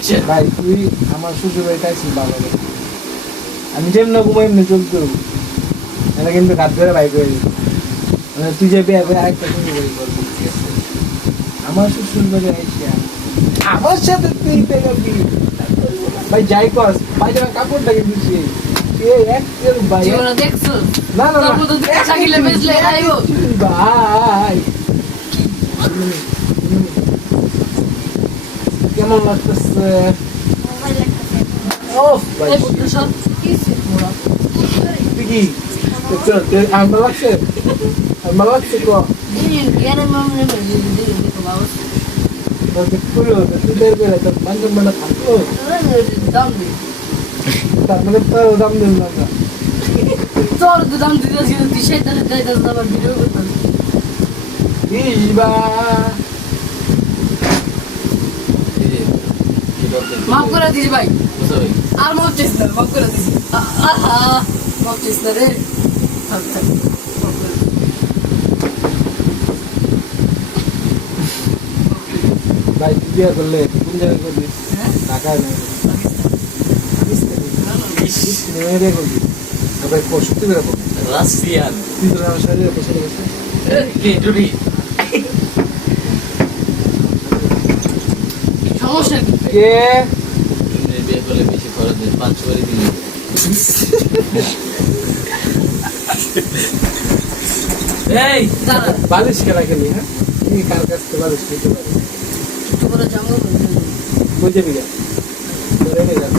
Action. ভাই তুই আমার শ্বশুর বাড়িতে আছিস বাবা বাড়ি। আমি যেমন ঘুমাই এমনি চলতে হবে এটা কিন্তু রাত ধরে বাইক হয়ে যাবে মানে তুই যে বিয়ে করে আরেকটা শ্বশুর বাড়ি করবি ঠিক আছে? আমার শ্বশুর বাড়ি আইসি আমার সাথে তুই পেলাবি ভাই যাই কর ভাই যেন কাপড়টাকে এর ভাই না না না। ভাই। কেমন লাগতেছে ও ভাই এই বুদ্ধ সব কিছু মোরা তুই কি চল তুই আমার লাগছে আমার লাগছে তো দিন জ্ঞানের মামলে দিন দিন দেখো বাবা তোকে পুরো তুই বের করে তো বান্ধব মানে থাকল দাম দিই তারপরে তোর দাম দিল না তো। তোর তো দাম দিতেছি তুই সেটা সেটা আবার মাফ করে দিস ভাই। আর মাফ চাইস না মাফ করে দিস আহা মাফ চাইস না রে। থাক থাক মাফ করে দিস। ভাই তুই বিয়ে করলে? কোন জায়গায় করবি? হ্যাঁ? ঢাকায় না রাশিয়ান। তুই তো আমার শরীরে পছন্দ করছিস। কে কি বিয়ে করলে বেশি খরচ করে দিলে এই বালিশ খেলা খেলি হ্যাঁ? তুই কার কাছ থেকে বালিশ খেতে পারি বুঝে বিঘা ধরে নিয়ে যাবে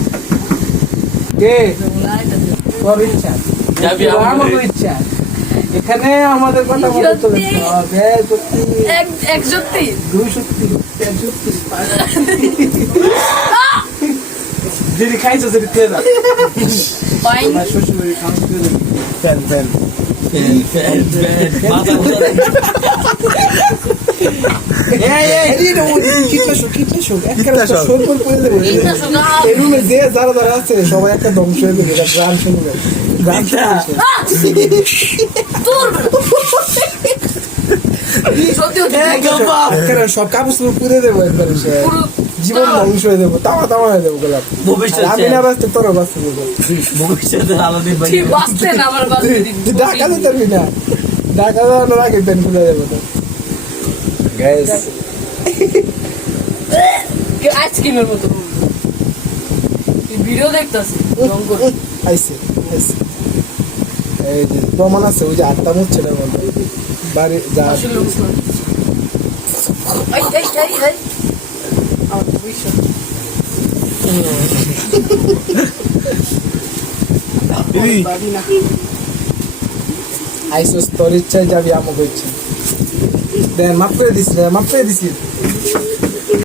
কে? তোর ইচ্ছা। যাবি আমার ইচ্ছা। এখানে আমাদের কথা বলতে চলে হবে সত্যি এক এক সত্যি দুই সত্যি যদি খাইছো যদি খেয়ে দাও আমার শ্বশুর খাওয়া খেয়ে দেবে ফ্যান ফ্যান ফ্যান ফ্যান ফ্যান যে যারা যারা আছে সবাই একটা ধ্বংস হয়ে দেবে শুনবে শুনবে তোর সব কাপড় চোপড় পুড়ে দেবো একবারে জীবন ধ্বংস হয়ে দেবো তামা তামা হয়ে দেবো গোলাপ আমি না বাঁচতে তোরও বাঁচতে দেবো ভবিষ্যতে বাঁচতে তুই ঢাকা দিতে পারবি না ঢাকা আগে পেন খুলে দেবো তো গ্যাস আইসক্রিমের মতো ভিডিও দেখতাছি জঙ্গল। আইসে আইসে এই যে প্রমাণ আছে ওই যে আটটা মুখ ছেলে বলতো বাড়ি যা আসলে এই এই এই এই। আমার ভবিষ্যৎ বাড়ি না। আইসোস তোর ইচ্ছায় যাবি আমাকে ইচ্ছা দেন মাফ করে দিস মাফ করে দিছি।